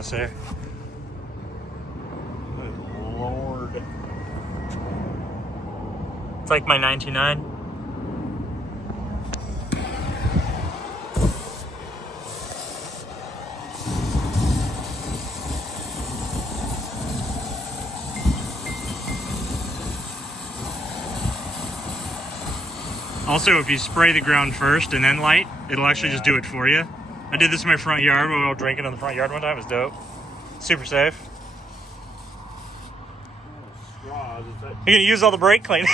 closer. Good Lord. It's like my 99. Also, if you spray the ground first and then light, it'll actually just do it for you. I did this in my front yard when we were drinking in the front yard one time. It was dope. Super safe. Straws. You're gonna use all the brake clean.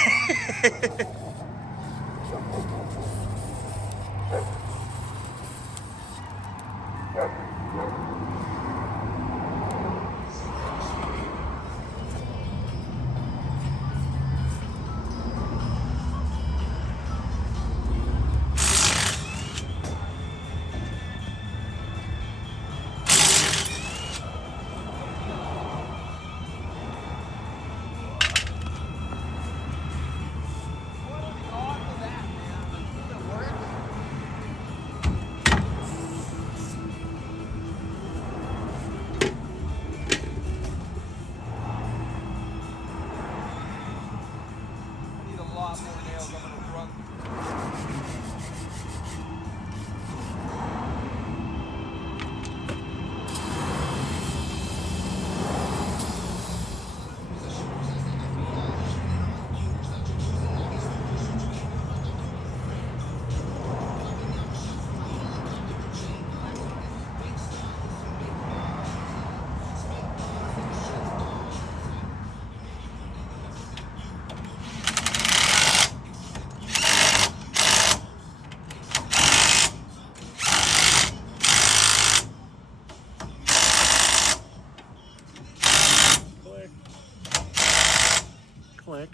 Click.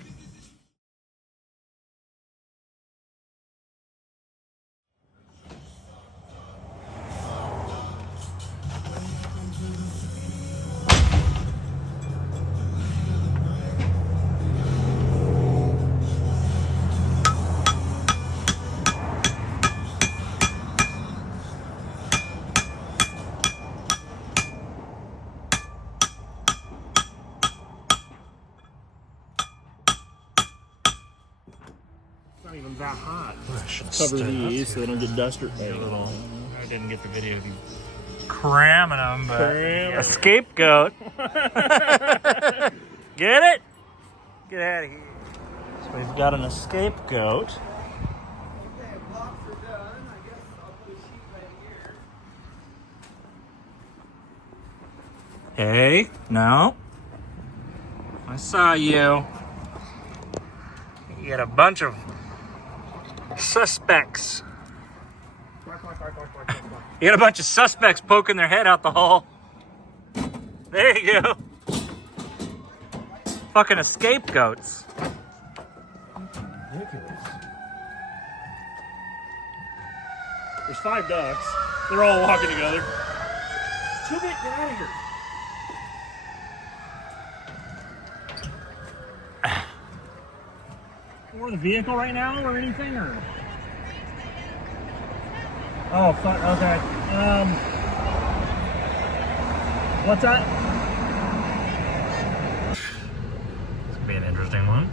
Not even that hot. I should Cover these so they don't get dust or I didn't get the video of you cramming them, but a scapegoat. Get it? Get out of here. So we've got an scapegoat. Okay, blocks are done. I guess I'll put a sheet right here. Hey, no. I saw you. You got a bunch of suspects. You got a bunch of suspects poking their head out the hole. There you go. Fucking scapegoats. Ridiculous. There's 5 ducks. They're all walking together. Get out of here. We're in the vehicle right now or anything, or? Oh, fuck. Okay. What's that? This could be an interesting one.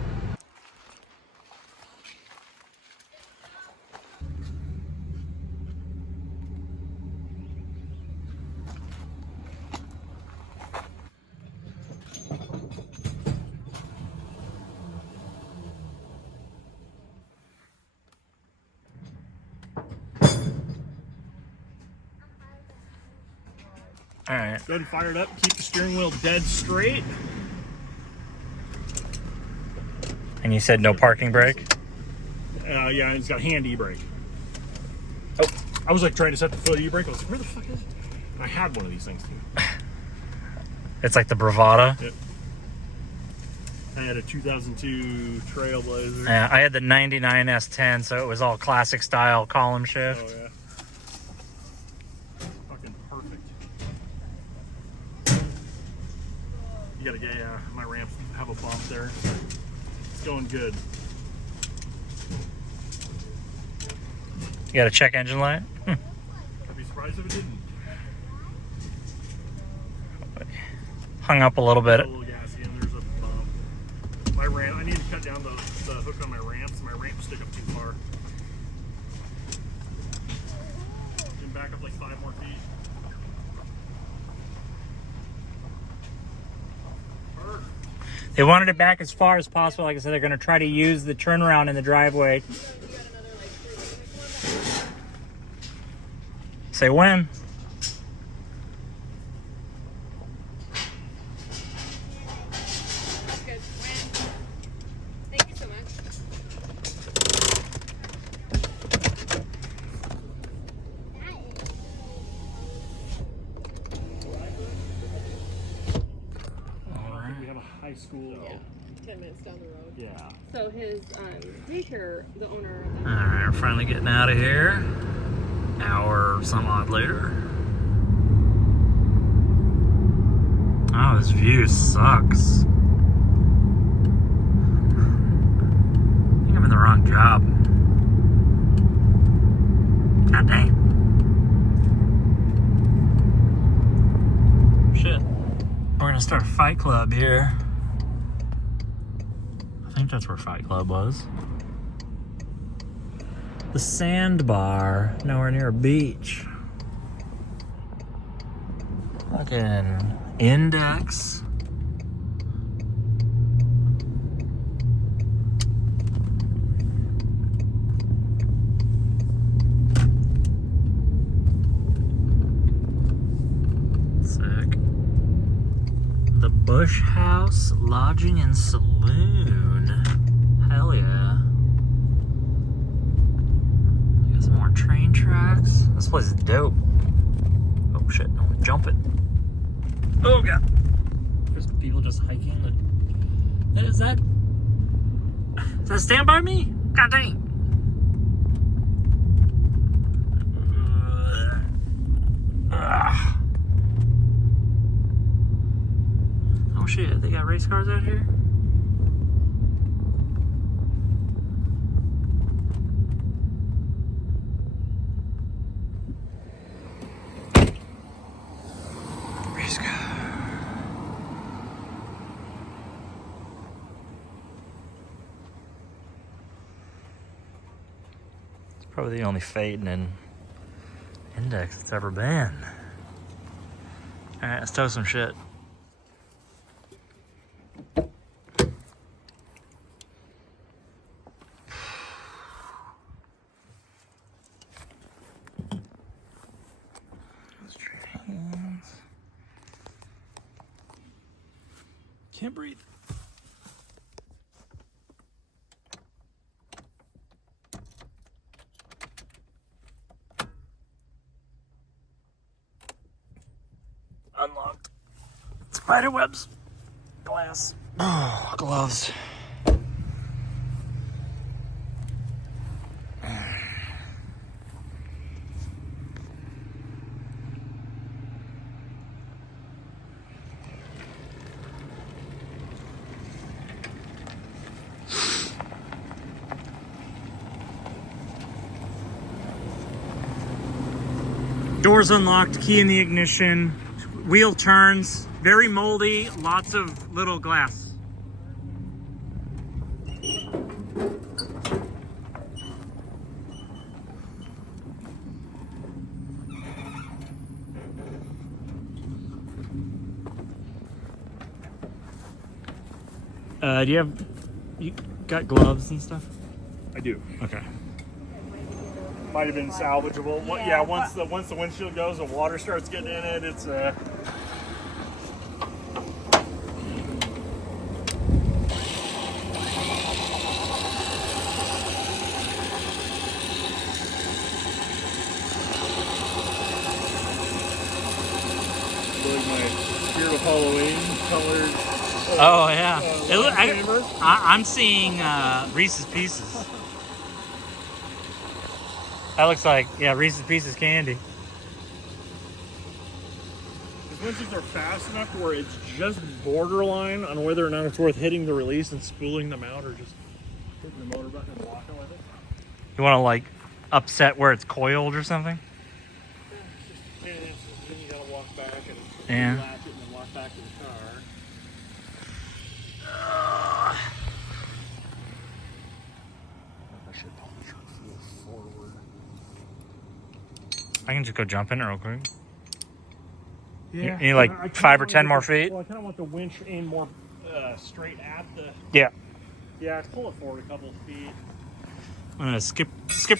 All right. Go ahead and fire it up. Keep the steering wheel dead straight. And you said no parking brake? Yeah, it's got hand e-brake. Oh. I was like trying to set the foot e-brake. I was like, where the fuck is it? And I had one of these things too. It's like the Bravada. Yep. I had a 2002 Trailblazer. Yeah, I had the 99 S10, so it was all classic style column shift. Oh, yeah. Fucking perfect. You gotta get, my ramps have a bump there. It's going good. You got a check engine light? I'd be surprised if it didn't. hung up a little bit. A little gassy, and there's a bump. My ramp, I need to cut down the hook on my ramps. My ramps stick up too far. And back up like 5 more feet. Perfect. They wanted it back as far as possible. Like I said, they're going to try to use the turnaround in the driveway. Say when? That's good. When? Thank you so much. We have a high school. Yeah. 10 minutes down the road. Yeah. So his daycare, the owner. Alright, we're finally getting out of here. Hour some odd later. Oh, this view sucks. I think I'm in the wrong job. God dang. Shit. We're gonna start a fight club here. I think that's where Fight Club was. The Sandbar, nowhere near a beach. Fucking Index. Sick. The Bush House Lodging and Saloon. Hell yeah. Some more train tracks. This place is dope. Oh shit, I'm jumping. Oh god. There's people just hiking. Is that Stand By Me? God dang. Oh shit, they got race cars out here? Probably the only fading in Index it's ever been. Alright, let's tow some shit. Can't breathe. Unlocked. Spider webs. Glass. Oh, gloves. Doors unlocked, key in the ignition. Wheel turns, very moldy, lots of little glass. You got gloves and stuff? I do. Okay. Might have been salvageable. Yeah, once the windshield goes and water starts getting in it, it's like my Spirit of Halloween colored. Oh yeah. Hammer. I'm seeing Reese's Pieces. That looks like, yeah, Reese's Pieces candy. These winches are fast enough where it's just borderline on whether or not it's worth hitting the release and spooling them out or just hitting the motor button and walking with it. You want to like upset where it's coiled or something? Then you gotta walk back and Yeah. latch it and then walk back to the car. I can just go jump in it real quick. Yeah. You need like I kinda 5 or wanna 10 get more the- feet? Well, I kind of want the winch aimed more straight at the. Yeah. Yeah, let's pull it forward a couple of feet. I'm gonna skip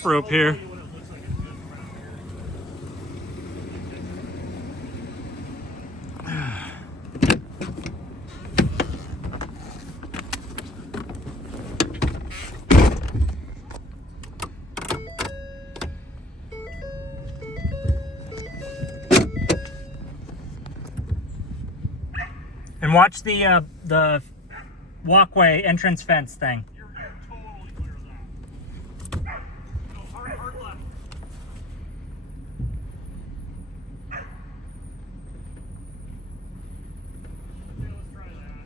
rope I'll here. tell you what it looks like it's good from out And watch the walkway entrance fence thing. You're totally clear of that. Go hard left. Okay, let's try that.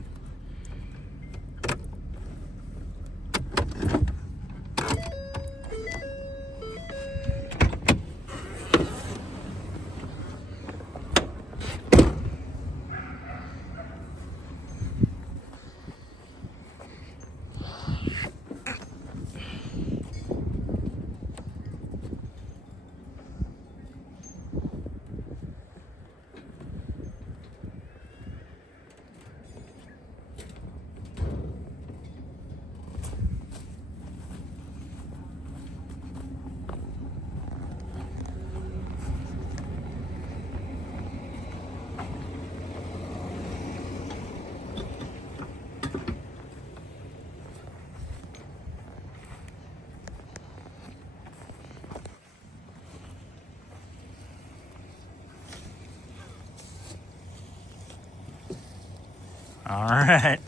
All right.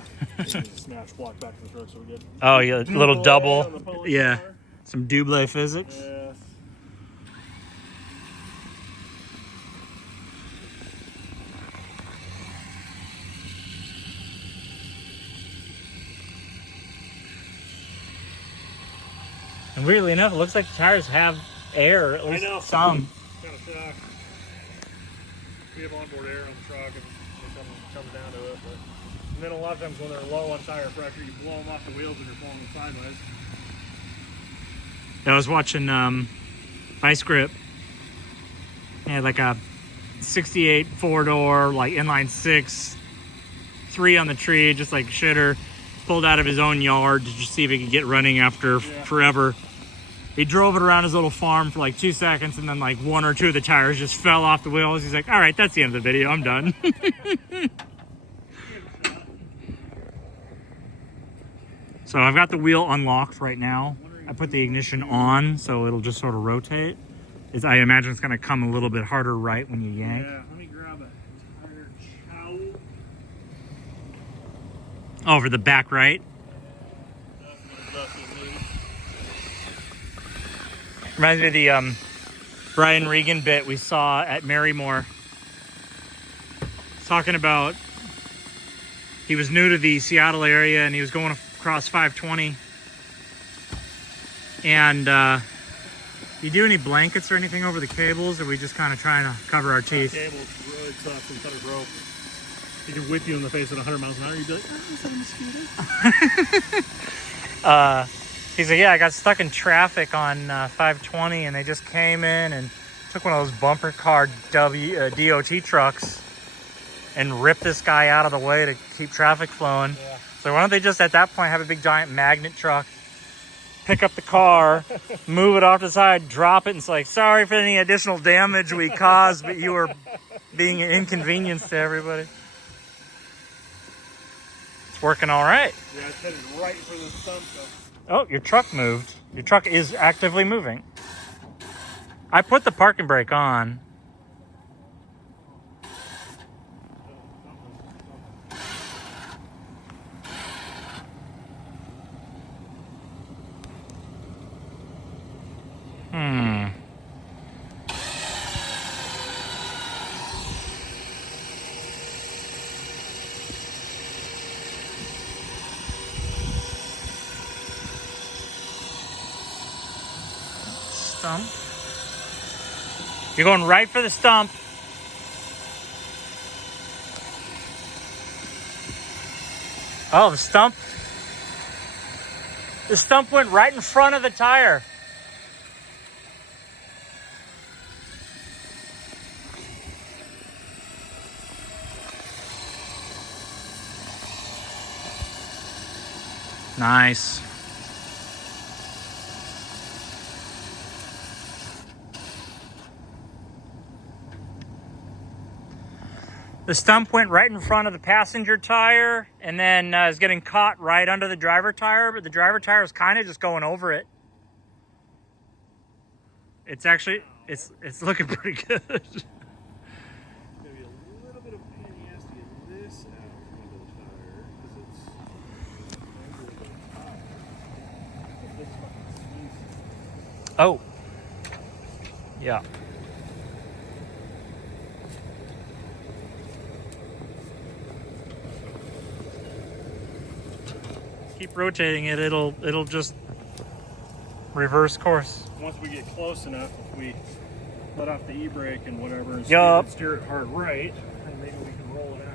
Smash block back to the truck so we get. Oh, yeah, little on double. the pulley Yeah. power. Some double physics. Yes. And weirdly enough, it looks like the tires have air, at least know. some. Kind of shocked. We have onboard air on the truck, and it comes down to it. But and then a lot of times when they're low on tire pressure, you blow them off the wheels and you're pulling them sideways. I was watching Vice Grip. He had like a 68 4-door, like inline 6, 3 on the tree, just like shitter. Pulled out of his own yard to just see if he could get running after forever. He drove it around his little farm for like 2 seconds, and then like 1 or 2 of the tires just fell off the wheels. He's like, all right, that's the end of the video. I'm done. So I've got the wheel unlocked right now. I put the ignition on, so it'll just sort of rotate. I imagine it's going to come a little bit harder right when you yank. Yeah, let me grab a tire chow. Over the back right. Reminds me of the Brian Regan bit we saw at Marymore. Talking about he was new to the Seattle area and he was going across 520. And you do any blankets or anything over the cables, or are we just kind of trying to cover our teeth? Cables, it's synthetic rope. He can whip you in the face at 100 miles an hour. You'd be like, oh, is that a mosquito? He's like, yeah, I got stuck in traffic on 520, and they just came in and took one of those bumper car DOT trucks and ripped this guy out of the way to keep traffic flowing. Yeah. So why don't they just, at that point, have a big giant magnet truck, pick up the car, move it off to the side, drop it, and it's like, sorry for any additional damage we caused, but you were being an inconvenience to everybody. It's working all right. Yeah, it's headed right for the stump, though. Oh, your truck moved. Your truck is actively moving. I put the parking brake on. Stump. You're going right for the stump. Oh, the stump. The stump went right in front of the tire. Nice. The stump went right in front of the passenger tire and then is getting caught right under the driver tire, but the driver tire is kind of just going over it. It's actually, it's looking pretty good. Maybe a little bit of pain in the ass to get this out from under the tire because it's under the tire. This fucking swings. Oh. Yeah. Keep rotating it, it'll just reverse course. Once we get close enough, if we let off the e-brake and whatever and Yup. steer it hard right, and maybe we can roll it out.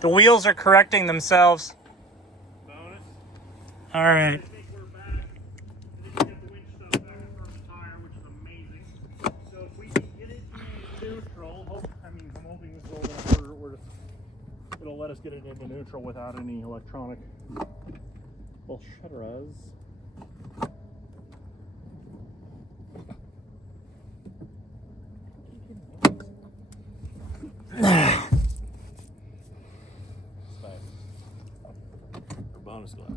The wheels are correcting themselves. Bonus. All right. I think we're back. I think we got the winch stuff back in front of the tire, which is amazing. So if we can get it in neutral, I'm hoping this will it'll let us get it into neutral without any electronic little shutters. Bonus glass.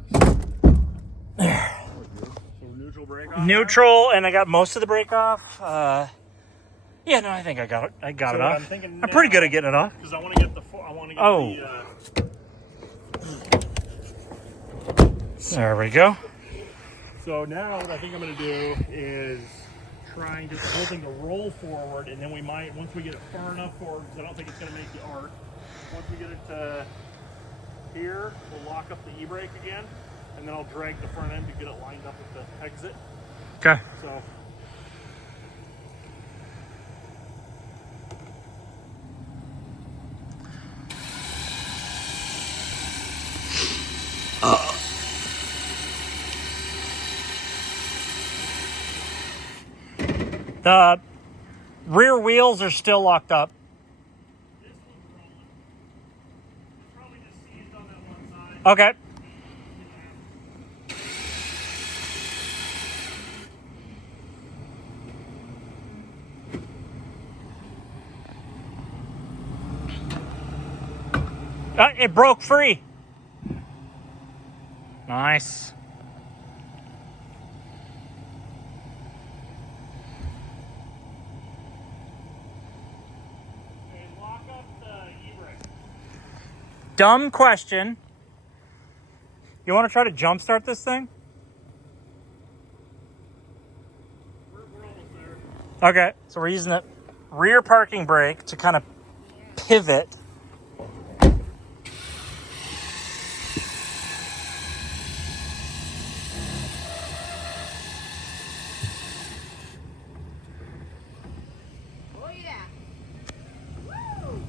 So neutral brake off. Neutral, and I got most of the brake off. Yeah, no, I think I got it. I got it off. I'm pretty good at getting it off. Because I want to get the. There we go. So now what I think I'm going to do is try and get the whole thing to roll forward, and then we might, once we get it far enough forward, because I don't think it's going to make the arc. Once we get it to here, we'll lock up the e-brake again, and then I'll drag the front end to get it lined up with the exit. Okay. So. The rear wheels are still locked up. This one's rolling. It's probably just seized on that one side. Okay. It broke free. Nice. And lock up the e-brake. Dumb question. You want to try to jump start this thing? We're almost there. Okay, so we're using the rear parking brake to kind of pivot. Oh yeah. Woo!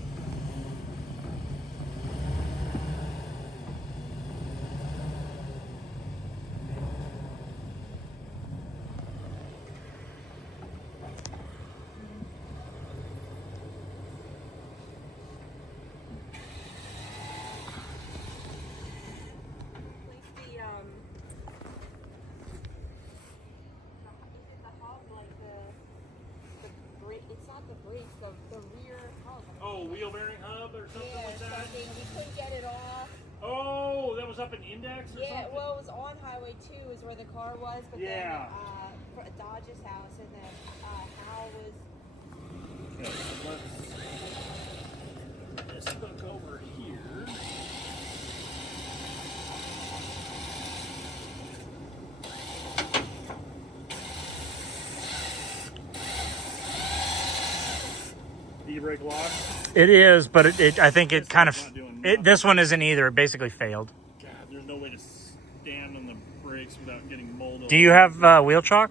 It's not the brakes, the rear hub. Oh, wheel bearing hub or something Yeah, like that? something. We couldn't get it off. Oh, that was up in Index or Yeah, something? well, it was on Highway 2 is where the car was, but Yeah. then Dodge's house, and then Hal was... Okay, so let's hook over here. e-brake lock? It is, but I think it This kind one's of. not doing nothing. This one isn't either. It basically failed. God, there's no way to stand on the brakes without getting mold. Do you have wheel chalk?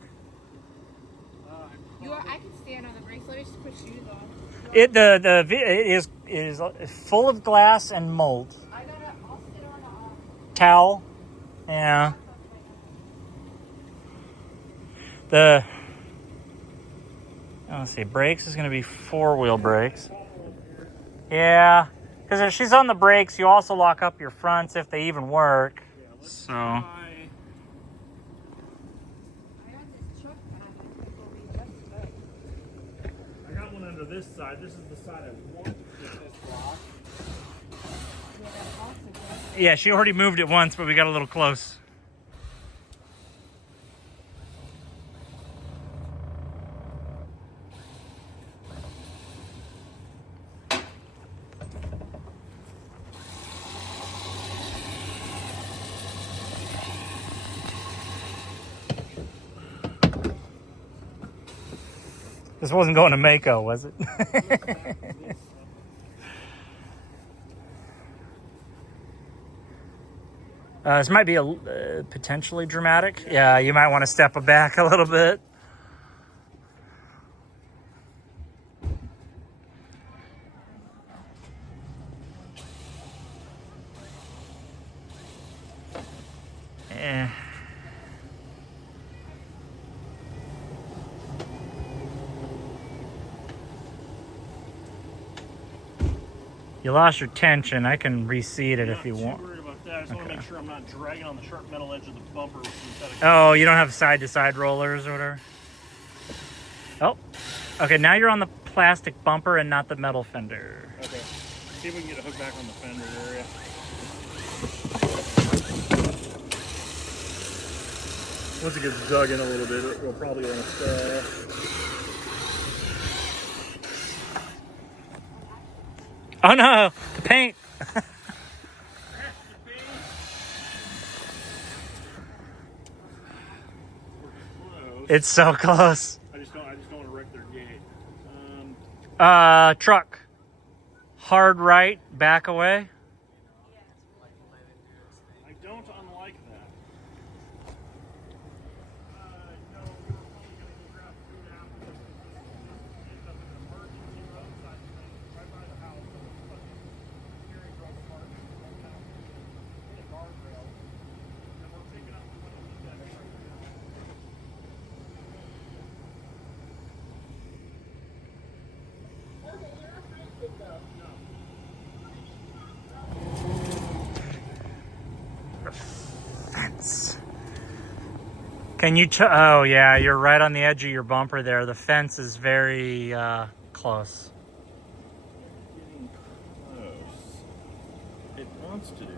I can stand on the brakes. Let me just put shoes on. It is full of glass and mold. I'll sit on a Towel. Yeah. Let's see. Brakes is going to be 4-wheel brakes. Yeah. Because if she's on the brakes, you also lock up your fronts if they even work. So. Try. I got one under this side. This is the side I want to get this block. Yeah, she already moved it once, but we got a little close. This wasn't going to Mako, was it? This might be potentially dramatic. Yeah, you might want to step back a little bit. Eh. You lost your tension. I can reseat it if you want. I'm not too worried about that. I just want to make sure I'm not dragging on the sharp metal edge of the bumper. Oh, you don't have side-to-side rollers or whatever? Oh. Okay, now you're on the plastic bumper and not the metal fender. Okay. See if we can get a hook back on the fender area. Once it gets dug in a little bit, we'll probably want to Oh no, the paint. It's so close. I just don't want to wreck their gate. Truck. Hard right, back away. I don't unlike that. No, we were probably going to go grab food after this. Ended up in an emergency roadside thing right by the house. Steering drove apart. The guardrail. And we're picking up one of the decks right now. Fence. Can you? Oh yeah, you're right on the edge of your bumper there. The fence is very close. Getting close. It wants to do.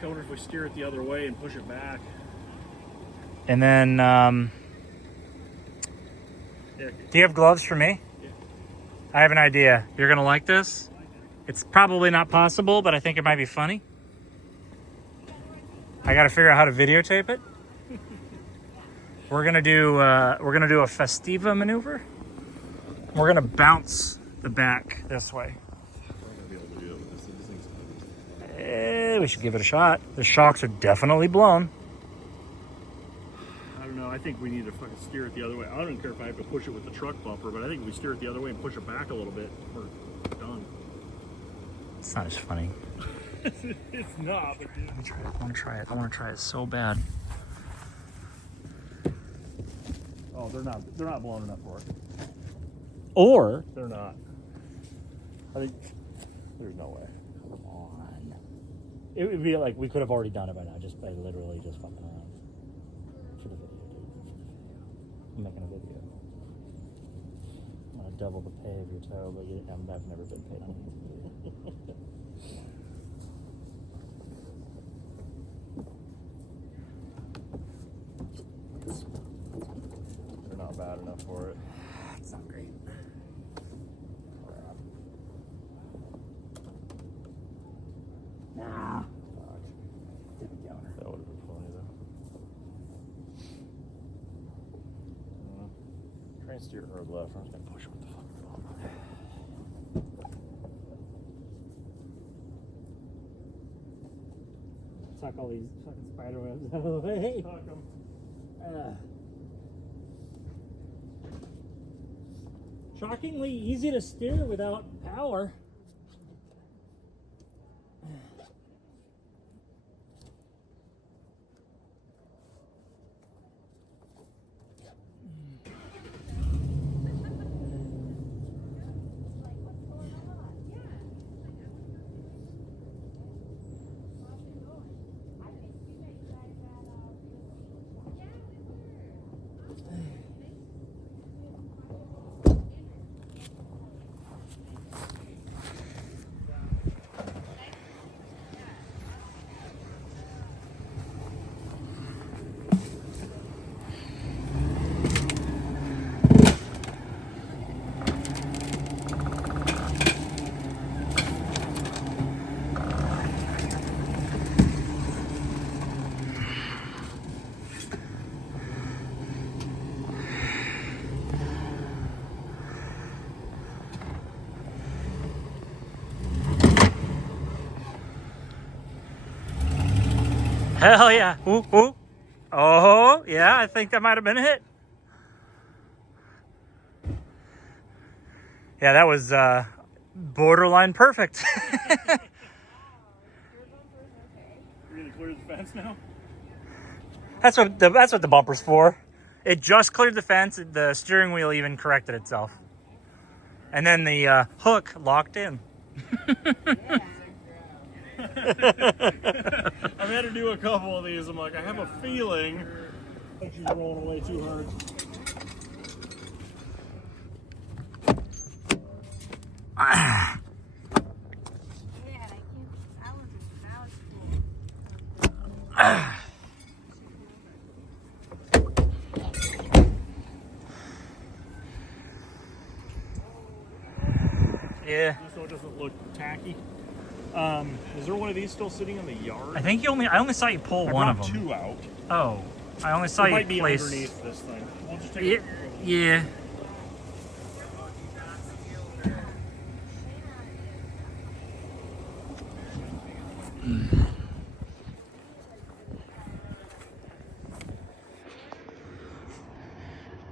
I wonder if we steer it the other way and push it back. And then, do you have gloves for me? Yeah. I have an idea. You're gonna like this. It's probably not possible, but I think it might be funny. I got to figure out how to videotape it. We're gonna do a Festiva maneuver. We're gonna bounce the back this way. We should give it a shot. The shocks are definitely blown. I don't know. I think we need to fucking steer it the other way. I don't care if I have to push it with the truck bumper, but I think if we steer it the other way and push it back a little bit, we're done. It's not as funny. It's not, but Let me try it. I want to try it so bad. oh, they're not blown enough for it. Or They're not. I think there's no way. come on. It would be like we could have already done it by now, just by literally just fucking around. For the video, dude. I'm making a video. I'm gonna double the pay of your toe, but I've never been paid on it. They're not bad enough for it. It's not great. Nah. That would have been funny though. Try and steer hard left. I'm just gonna push it with the fucking ball. knock all these fucking spider webs out of the way. Tuck 'em. Shockingly easy to steer without power. Hell yeah. Ooh, ooh. Oh, yeah, I think that might have been a hit. Yeah, that was borderline perfect. You're gonna clear the fence now? That's what the bumper's for. It just cleared the fence. The steering wheel even corrected itself. And then the hook locked in. I've had to do a couple of these. I'm like, I have a feeling that you're rolling away too hard. Yeah, I can't. That was cool. Yeah. Just so it doesn't look tacky. Is there one of these still sitting in the yard? I think I only saw you pull I one of brought them. 2 out. Oh, I only saw It you might be place. underneath this thing. We'll just take Yeah. it. Yeah.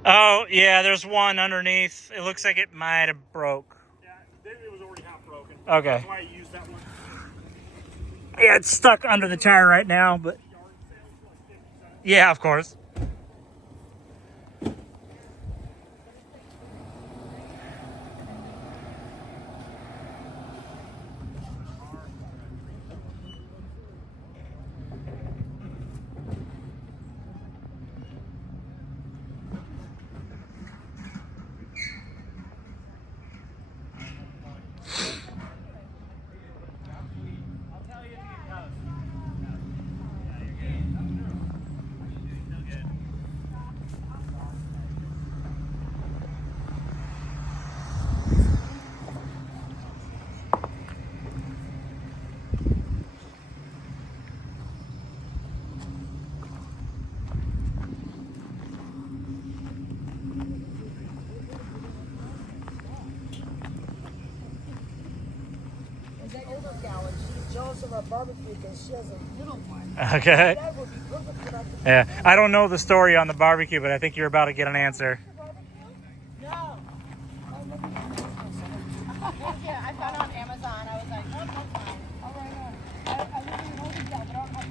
Oh, yeah, there's one underneath. It looks like it might have broke. Yeah, it was already half broken. Okay. That's why I used that one. Yeah, it's stuck under the tire right now, but Yard sales for like 50 cents. yeah, of course. That older gal, and she's jealous of our barbecue because she has a little one. Okay. That would be perfect for that. Yeah, I don't know the story on the barbecue, but I think you're about to get an answer. No. Yeah, I found it on Amazon. I was like, oh, that's fine. All right, I live in an older gal, but I don't have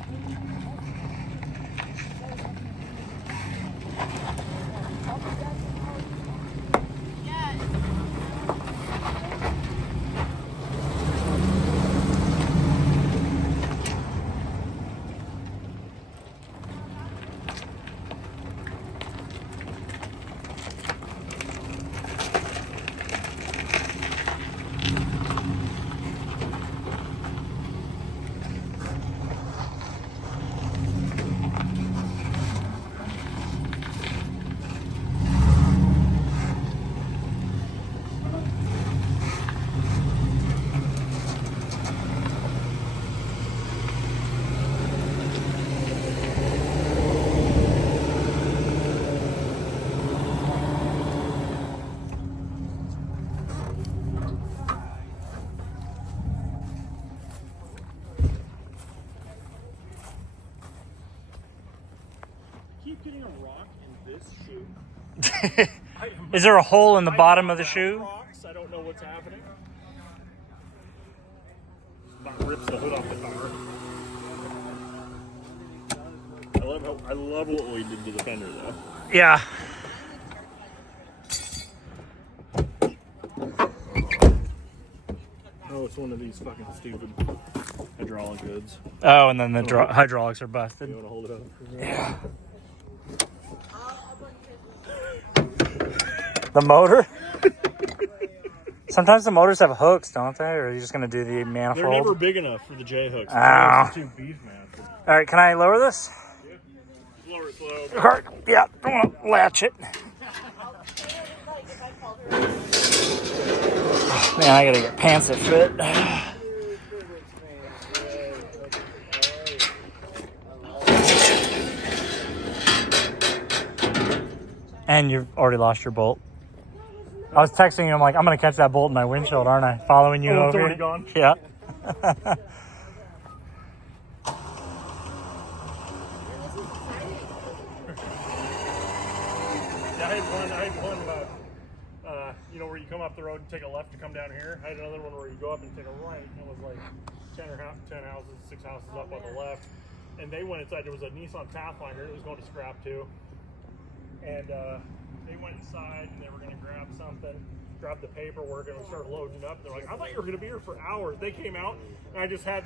in this shoe. Is there a hole in the I bottom of the got shoe? Crocs. I don't know what's happening. About rips the hood off the car. I love what we did to the fender though. Yeah. Oh, it's one of these fucking stupid hydraulic hoods. Oh, and then the hydraulics are busted. You want to hold it up? Yeah. The motor? Sometimes the motors have hooks, don't they? Or are you just going to do the manifold? They're never big enough for the J hooks. Ow. Too beef massive. All right, can I lower this? Yeah. Just lower it slow. Yeah, I'm going to latch it. Man, I got to get pants that fit. And you've already lost your bolt. I was texting you, I'm like, I'm going to catch that bolt in my windshield, aren't I? Following you Oh, it's over already here. gone? Yeah. I had one you know, where you come off the road and take a left to come down here. I had another one where you go up and take a right, and it was like 10 houses, 6 houses up on the left. And they went inside. There was a Nissan Pathfinder. It was going to scrap too. And they went inside, and they were going to grab something, grab the paperwork, and we started loading it up. They're like, I thought you were going to be here for hours. They came out, and I just had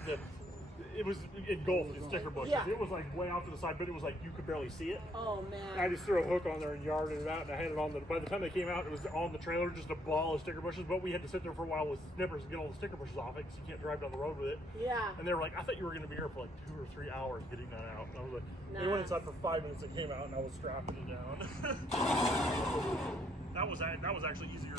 it was engulfed in sticker bushes. Yeah. It was like way off to the side, but it was like you could barely see it. Oh man. I just threw a hook on there and yarded it out, and I had it on by the time they came out, it was on the trailer, just a ball of sticker bushes, but we had to sit there for a while with snippers to get all the sticker bushes off it, because you can't drive down the road with it. Yeah. And they were like, I thought you were going to be here for like 2 or 3 hours getting that out. And I was like, they went inside for 5 minutes and came out, and I was strapping it down. that was actually easier.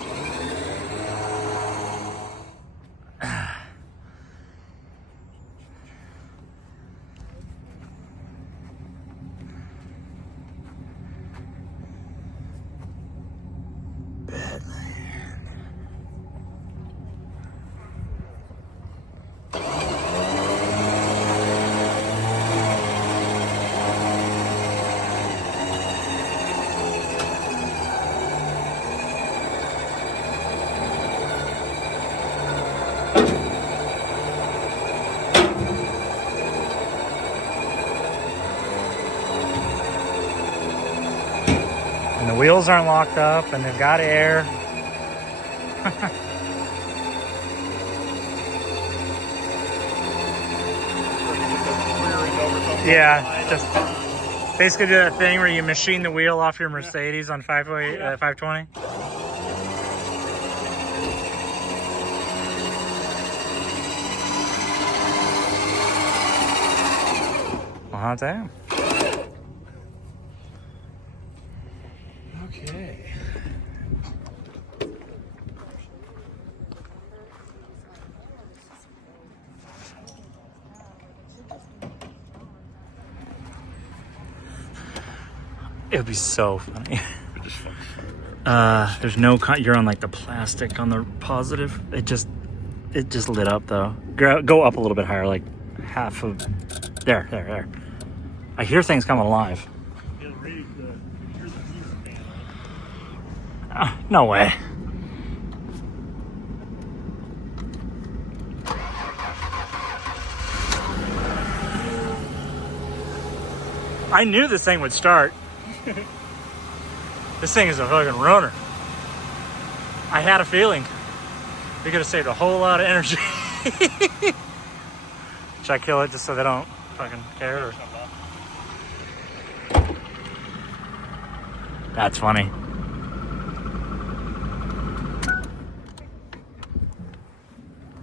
And the wheels aren't locked up, and they've got air. Yeah, just basically do that thing where you machine the wheel off your Mercedes on 520. Well, damn. Okay. It would be so funny. There's no you're on like the plastic on the positive. It just lit up though. Go up a little bit higher, like half of there. I hear things coming alive. No way. I knew this thing would start. This thing is a fucking runner. I had a feeling. We could have saved a whole lot of energy. Should I kill it just so they don't fucking care? Or? That's funny.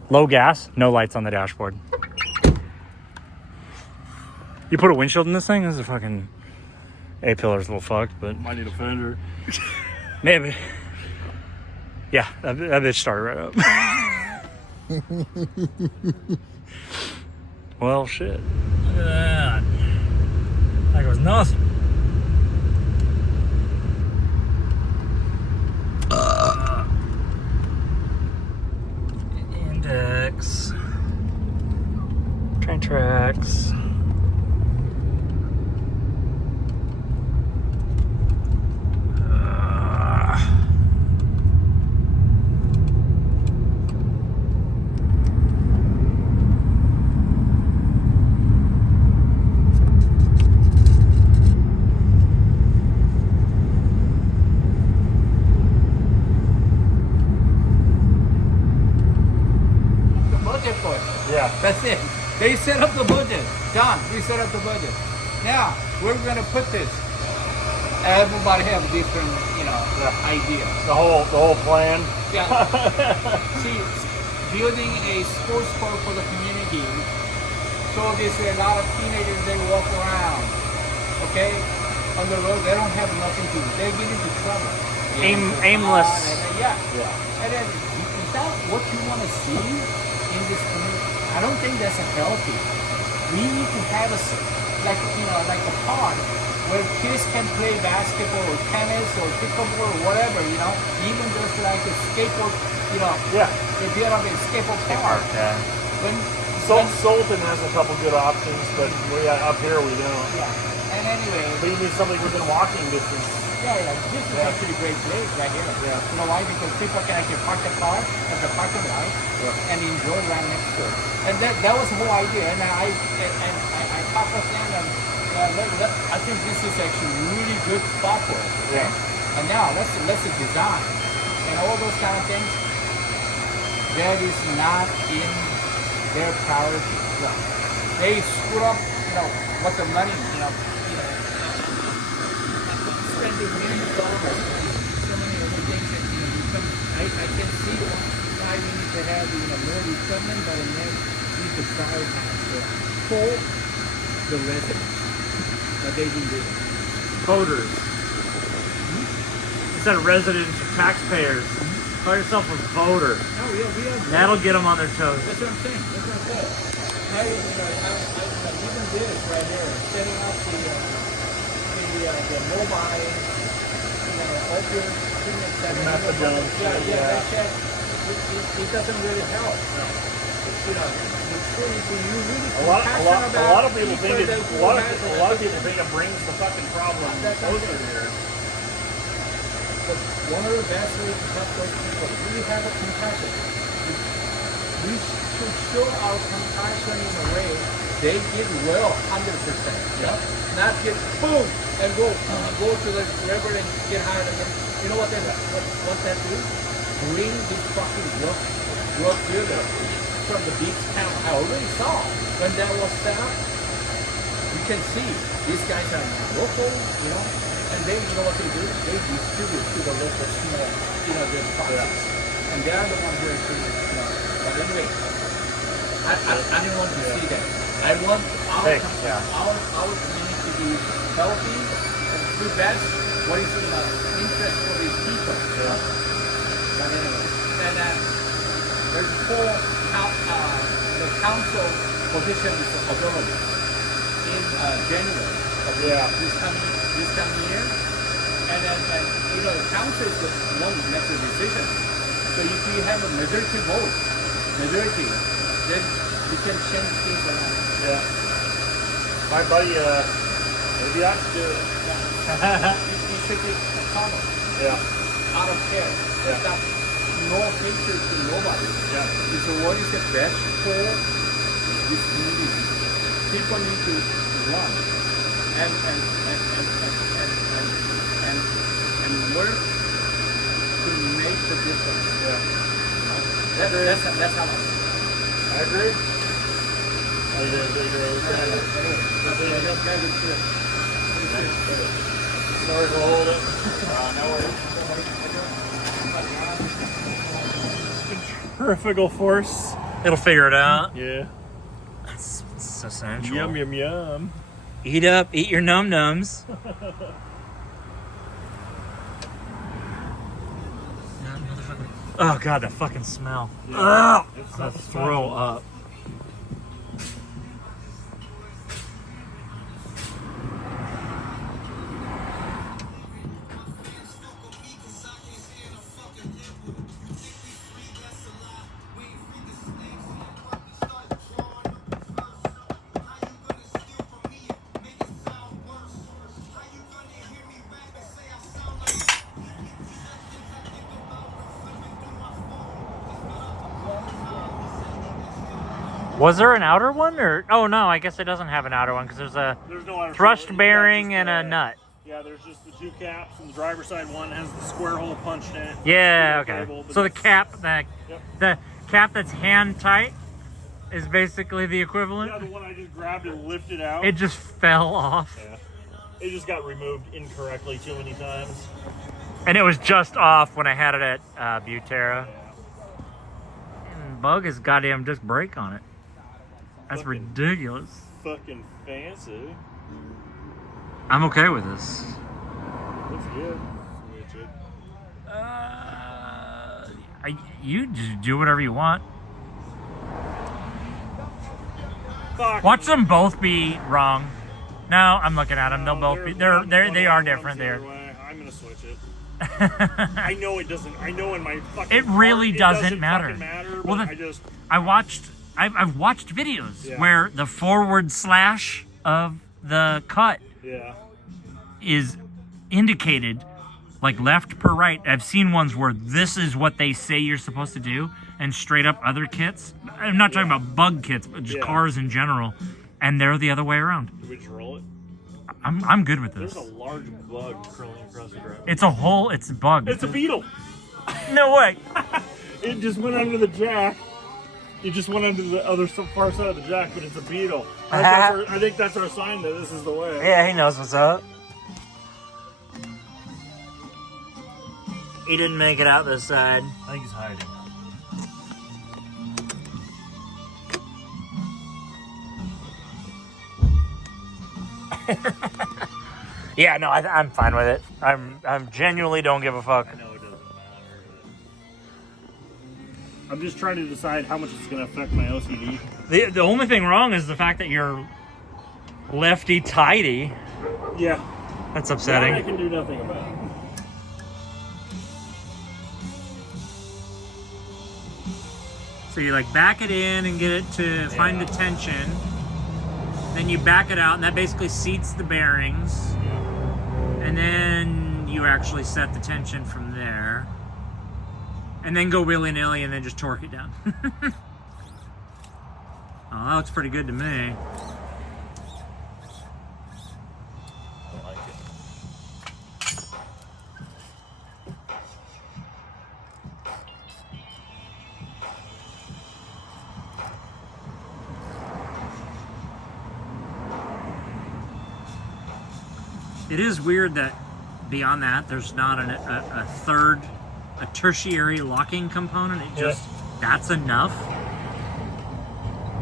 Low gas, no lights on the dashboard. You put a windshield in this thing? This is a fucking A-pillar's a little fucked, but Might need a fender. maybe. Yeah, that bitch started right up. Well, shit. Look at that. That goes nothing. Index. Train tracks. That's it. They set up the budget. Done. We set up the budget. Now, where we're gonna put this? Everybody have different, ideas. The whole plan. Yeah. See, building a sports park for the community. So there's a lot of teenagers they walk around. Okay, on the road they don't have nothing to do. They get into trouble. Aimless. Yeah. And then is that what you want to see in this community? I don't think that's healthy. We need to have like a park where kids can play basketball or tennis or pickleball or whatever, even just like a skateboard, they build up a skateboard park. Yeah. Sultan has a couple good options, but up here we don't. Yeah. And anyway, We need something within walking distance. this is actually a great place right here. Yeah. You know why? Because people can actually park their car at the parking lot and enjoy right next to it. And that was the whole idea. And I talked with them, and I think this is actually a really good spot for it. Okay? Yeah. And now let's design and all those kind of things. That is not in their priority. They screw up, what's the money, spending millions of dollars on so many other things that, I can see why we need to have, more equipment, but then we need to prioritize for the residents. But they didn't do it. Voters. Instead of residents or taxpayers, call yourself a voter. No, we are. That'll get them on their toes. That's what I'm saying. I even this right here, setting up the mobile, open treatment center. Methadone. That shit, it doesn't really help. A lot of people think it brings the fucking problem closer here. But one of the best ways to help those people, we have a compassion. We should show our compassion in a way they get well 100%. Yeah? Not get boom and go to the river and get high again. You know what that do? Bring this fucking drug dealer from the beach town. I already saw when that was set up. You can see these guys are local, and they, what they do? They distribute to the local small, their products. And they are the ones who are actually, But anyway, I didn't want to see that. I want our community to be healthy and do best what is in the interest for the people. But anyway, and there's the council position is available in January of this coming year. And the council is the one who makes the decision. So if you have a majority vote, then you can change things around. Yeah. My buddy, maybe I should do it. You take it common. Yeah. Out of care. Yeah. Without no hatred to nobody. Yeah. So what is the best for this community? People need to run and work to make the difference. Yeah. That's how much. I agree. Sorry for holding it. No worries. Centrifugal force. It'll figure it out. Yeah. It's essential. Yum, yum, yum. Eat up, eat your num-nums. Oh god, that fucking smell. Yeah. Ugh! It's I'm gonna something throw special. up. Was there an outer one, or oh no? I guess it doesn't have an outer one because there's a There's no outer thrust seal. bearing Yeah, and just, a nut. Yeah, there's just the two caps, and the driver's side one has the square hole punched in it. Yeah, Cable, okay. but So the it's- cap, Yep. the cap that's hand tight. is basically the Yeah, equivalent. the one I just grabbed and lifted out. It just fell off. Yeah. It just got removed incorrectly too many times. And it was just off when I had it at Butera. Yeah. And Bug has goddamn disc brake on it. That's Fucking- ridiculous. Fucking fancy. I'm okay with this. Looks good. Switch it. You just do whatever you want. Fuck. Watch them both be wrong. No, I'm looking at them. They'll both be. They are different. There. They're. I'm gonna switch it. I know it doesn't. I know in my fucking. It really heart, doesn't matter. Fucking matter. Well, But the- I've I've watched videos Yeah. where the forward slash of the cut Yeah. is indicated like left per right. I've seen ones where this is what they say you're supposed to do, and straight up other kits. I'm not talking about bug kits, but just Yeah. cars in general, and they're the other way around. Did we just roll it? I'm good with this. There's a large bug crawling across the ground. It's a bug. It's a beetle. No way. It just went under the jack. It just went under the other far side of the jack, but it's a beetle. I think that's our sign that this is the way. Yeah, he knows what's up. He didn't make it out this side. I think he's hiding. Yeah, no, I'm fine with it. I'm genuinely don't give a fuck. I know it doesn't matter. But I'm just trying to decide how much it's going to affect my OCD. The only thing wrong is the fact that you're lefty tighty. Yeah. That's That I upsetting. can do nothing about. So you like back it in and get it to find the tension. Then you back it out, and that basically seats the bearings. And then you actually set the tension from there. And then go willy-nilly and then just torque it down. Oh, that looks pretty good to me. I like it. It is weird that beyond that, there's not a third, a tertiary locking component. It just, that's enough.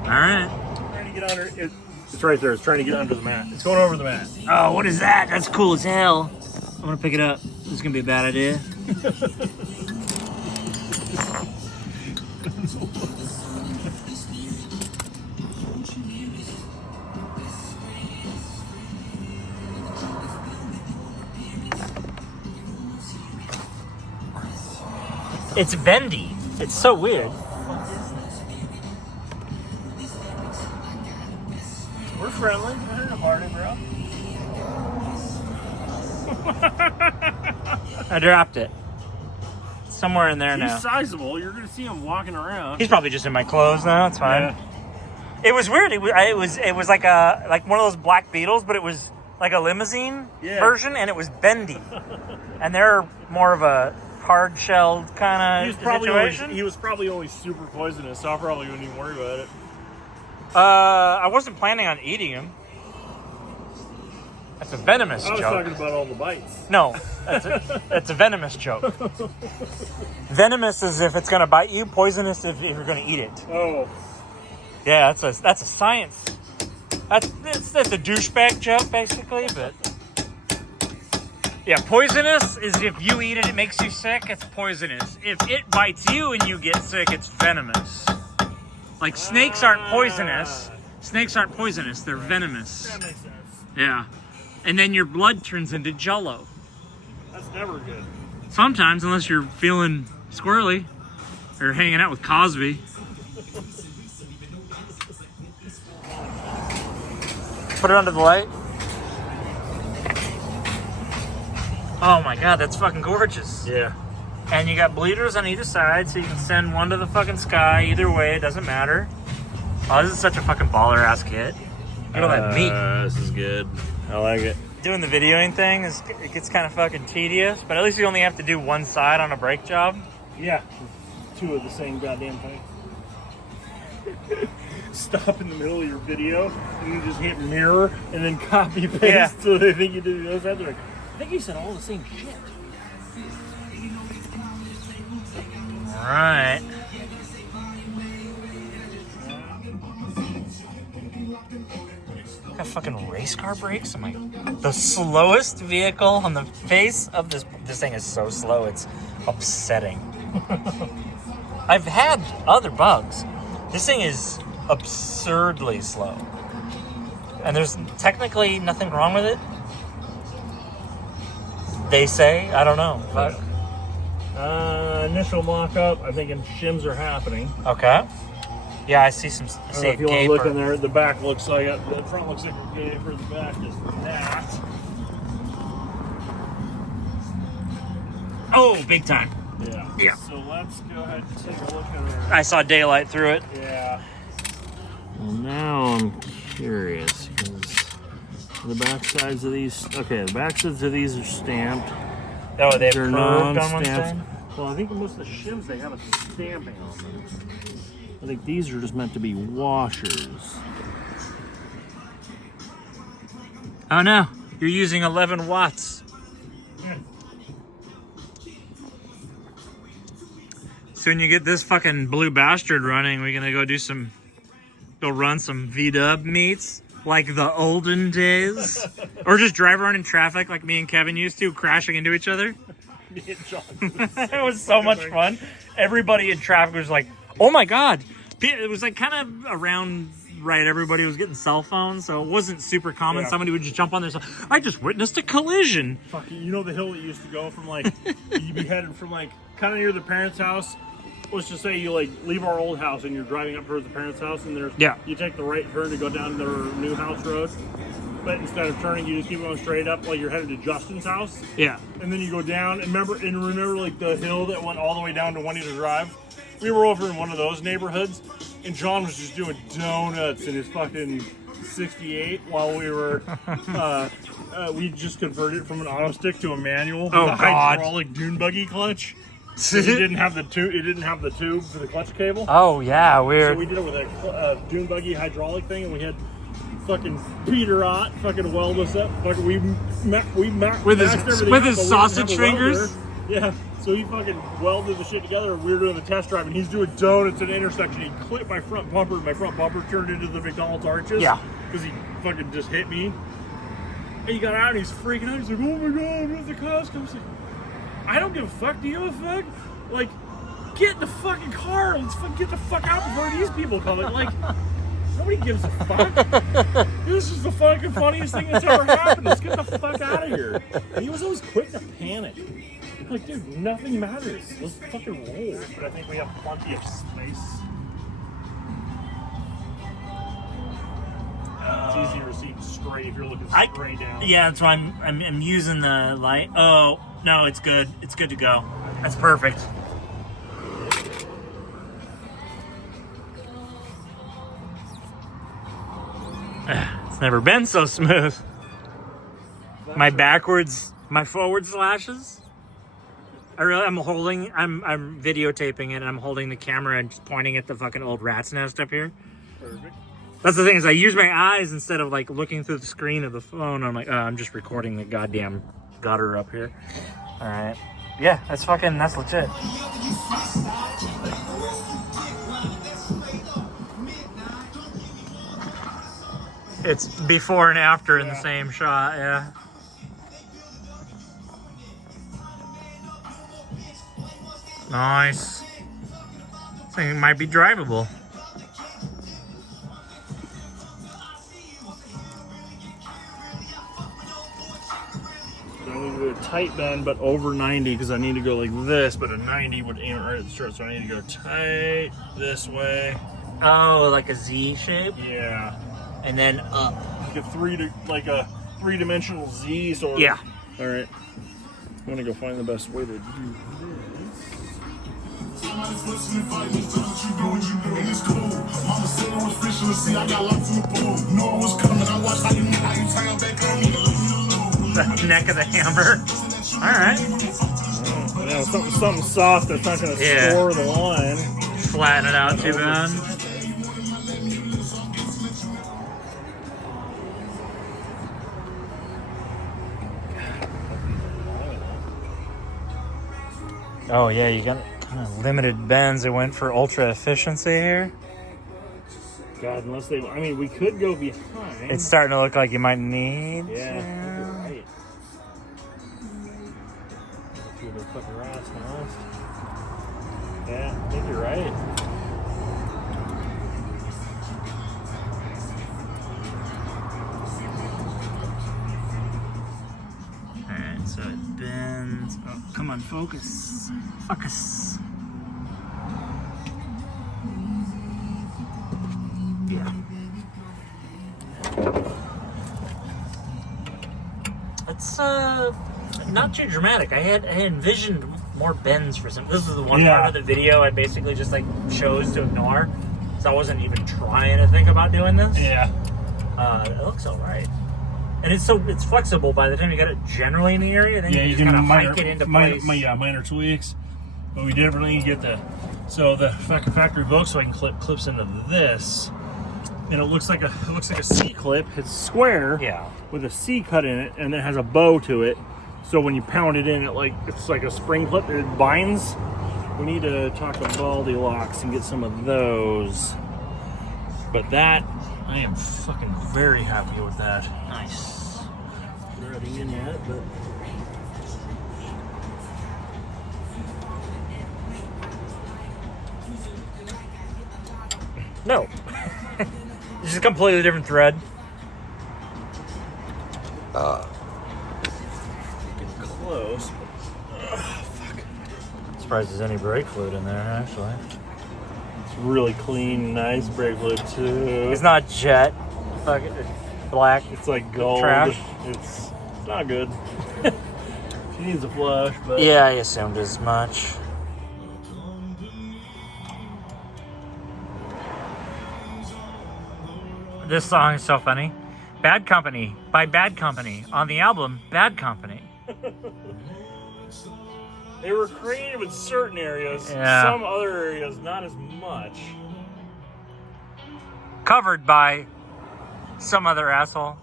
All right. Trying to get under it. It's right there. It's trying to get under the mat. It's going over the mat. Oh, what is that? That's cool as hell. I'm gonna pick it up. This is gonna be a bad idea. It's bendy. It's so weird. We're friendly. We're in a party, bro. I dropped it. It's somewhere in there now. He's sizable. You're gonna see him walking around. He's probably just in my clothes now. It's fine. Yeah. It was weird. It was like one of those black beetles, but it was like a limousine version, and it was bendy. And they're more of a hard-shelled kind of situation. He was probably always super poisonous, so I probably wouldn't even worry about it. I wasn't planning on eating him. That's a venomous I was joke. talking about all the bites. No, that's a venomous joke. Venomous is if it's gonna bite you. Poisonous if you're gonna eat it. Oh. Yeah, that's a science. That's a douchebag joke basically, but yeah, poisonous is if you eat it, it makes you sick. It's poisonous. If it bites you and you get sick, it's venomous. Like snakes aren't poisonous. Snakes aren't poisonous. They're venomous. That makes sense. Yeah, and then your blood turns into Jello. That's never good. Sometimes, unless you're feeling squirrely or hanging out with Cosby. Put it under the light. Oh my god, that's fucking gorgeous. Yeah. And you got bleeders on either side, so you can send one to the fucking sky. Either way, it doesn't matter. Oh, this is such a fucking baller-ass kit. Look at all that meat. This is good. I like it. Doing the videoing thing, it gets kind of fucking tedious, but at least you only have to do one side on a brake job. Yeah. Two of the same goddamn thing. stop in the middle of your video and you just hit mirror and then copy paste Yeah. so they think you did those. They're like, I think he said all the same shit. All right. Got fucking race car brakes. I'm like, the slowest vehicle on the face of this. This thing is so slow. It's upsetting. I've had other bugs. This thing is absurdly slow. And there's technically nothing wrong with it. They say. I don't know. But Initial mock-up, I think shims are happening. okay. Yeah, I see some. I I don't see know a if you want to look gaper. in there, the back looks like the front looks like a gaper, the back is that. Oh, big time. Yeah. Yeah. So let's go ahead and take a look at her. I saw daylight through it. Yeah. Well, now I'm curious because the back sides of these. Okay, the back sides of these are stamped. Oh, they're They're curved on one non-stamped. side. Well, I think most of the shims they have a stamping on them. I think these are just meant to be washers. Oh no, you're using 11 watts. Soon you get this fucking blue bastard running, we're gonna go run some V-dub meets like the olden days. Or just drive around in traffic like me and Kevin used to, crashing into each other. Me and John. It was so much fun. Everybody in traffic was like, oh my God. It was like kind of around right. Everybody was getting cell phones, so it wasn't super common. Yeah. Somebody would just jump on there. So, I just witnessed a collision. Fuck, you know the hill that used to go from like, you'd be headed from like kind of near the parents' house. Let's just say you like leave our old house and you're driving up towards the parents' house, and there's you take the right turn to go down their new house road. But instead of turning, you just keep going straight up like you're headed to Justin's house. Yeah. And then you go down and remember like the hill that went all the way down to Juanita Drive. We were over in one of those neighborhoods, and John was just doing donuts in his fucking 68 while we were. We just converted it from an auto stick to a manual. Oh, with a God. hydraulic dune buggy clutch. It didn't have the tube. It didn't have the tube for the clutch cable. Oh yeah, So weird. we did it with a dune buggy hydraulic thing, and we had fucking Peter Ott fucking weld us up. Fucking with his sausage fingers. Yeah. So he fucking welded the shit together, and we were doing the test drive, and he's doing donuts at an intersection. He clipped my front bumper, and my front bumper turned into the McDonald's arches. Yeah. Because he fucking just hit me. And he got out, and he's freaking out. He's like, oh my God, what's the cost? I was like, I don't give a fuck. Do you give a fuck? Like, get in the fucking car. Let's get the fuck out before these people come. Like, nobody gives a fuck. This is the fucking funniest thing that's ever happened. Let's get the fuck out of here. And he was always quick to panic. Like, dude, nothing matters. Let's fucking roll. But I think we have plenty of space. It's easier to see straight if you're looking straight down. Yeah, that's why I'm using the light. Oh no, it's good. It's good to go. That's perfect. It's never been so smooth. My forward slashes. I'm videotaping it, and I'm holding the camera and just pointing at the fucking old rat's nest up here. Perfect. That's the thing, is I use my eyes instead of like looking through the screen of the phone. I'm like, oh, I'm just recording the goddamn gutter up here. All right. Yeah, that's legit. It's before and after in the same shot, yeah. Nice. This thing might be drivable. So I'm going to do a tight bend, but over 90, because I need to go like this, but a 90 would aim it right at the start, so I need to go tight this way. Oh, like a Z shape? Yeah. And then up. Like a three-dimensional Z sort of. Yeah. All right. I'm going to go find the best way to do this. The neck of the hammer. Alright. Yeah, something soft that's not going to score the line. Flatten it out too bad. Oh yeah, you got kind of limited bends. It went for ultra efficiency here. God, unless they, I mean, we could go behind. It's starting to look like you might need. Yeah, I think you're right. A few of the fucking rats now. Yeah, I think you're right. Alright, so it bends. Oh, come on, focus. Focus. Yeah. It's not too dramatic. I had envisioned more bends for some. This was the one part of the video I basically just like chose to ignore. So I wasn't even trying to think about doing this. Yeah. It looks alright. And it's flexible by the time you got it generally in the area, then you just kind of hike it into place. Minor tweaks. But we definitely get the factory Volkswagen clip clips into this. And it looks like a C clip. It's square, with a C cut in it, and it has a bow to it. So when you pound it in, it's like a spring clip. It binds. We need to talk to Baldy Locks and get some of those. But that, I am fucking very happy with that. Nice. Threading in yet, but. No. It's just a completely different thread. Getting close. Fuck. Surprised there's any brake fluid in there, actually. It's really clean, nice brake fluid too. It's not jet. Fuck it. Black. It's like gold. Trash. It's not good. She needs a flush, but Yeah, I assumed as much. This song is so funny. Bad Company by Bad Company on the album Bad Company. they were creative in certain areas. Yeah. Some other areas not as much. Covered by some other asshole.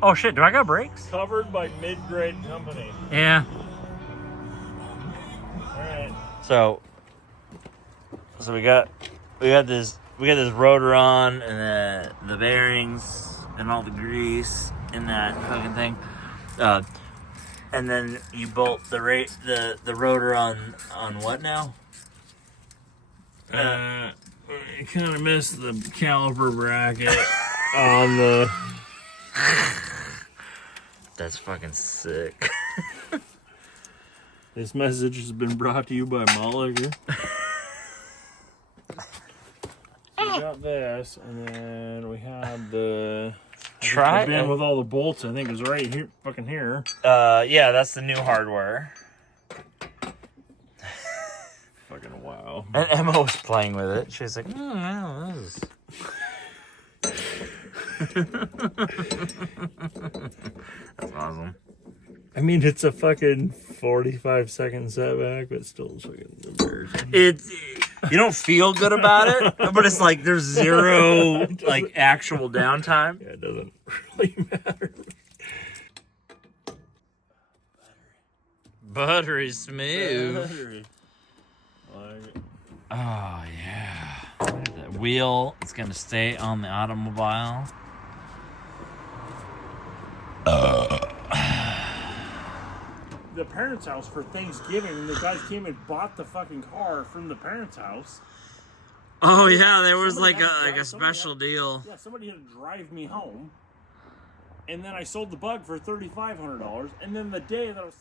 Oh shit, do I got brakes? Covered by mid-grade company. Yeah. All right. So we got this rotor on, and the bearings and all the grease in that fucking thing, and then you bolt the rotor on what now? You kind of missed the caliper bracket on the. That's fucking sick. This message has been brought to you by Mulliger. We got this, and then we had the bin with all the bolts. I think is right here, fucking here. Yeah, that's the new hardware. Fucking wow. And Emma was playing with it. She was like, "Oh, wow, this is." That's awesome. I mean, it's a fucking 45-second setback, but still fucking embarrassing. You don't feel good about it, but it's like there's zero like actual downtime. Yeah, it doesn't really matter. Buttery smooth. Battery. Oh yeah. That wheel is gonna stay on the automobile. The parents' house for Thanksgiving, the guys came and bought the fucking car from the parents' house. Oh yeah, there was like a somebody special deal. Yeah, somebody had to drive me home, and then I sold the bug for $3,500. And then the day that I was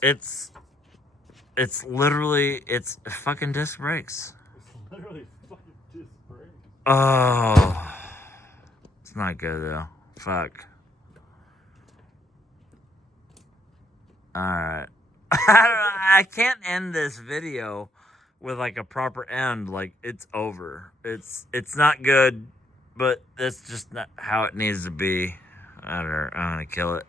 It's literally fucking disc brakes. it's literally fucking disc brakes. Oh, it's not good though. Fuck. All right. I can't end this video with like a proper end. Like it's over. It's not good, but that's just not how it needs to be. I don't know. I'm gonna kill it.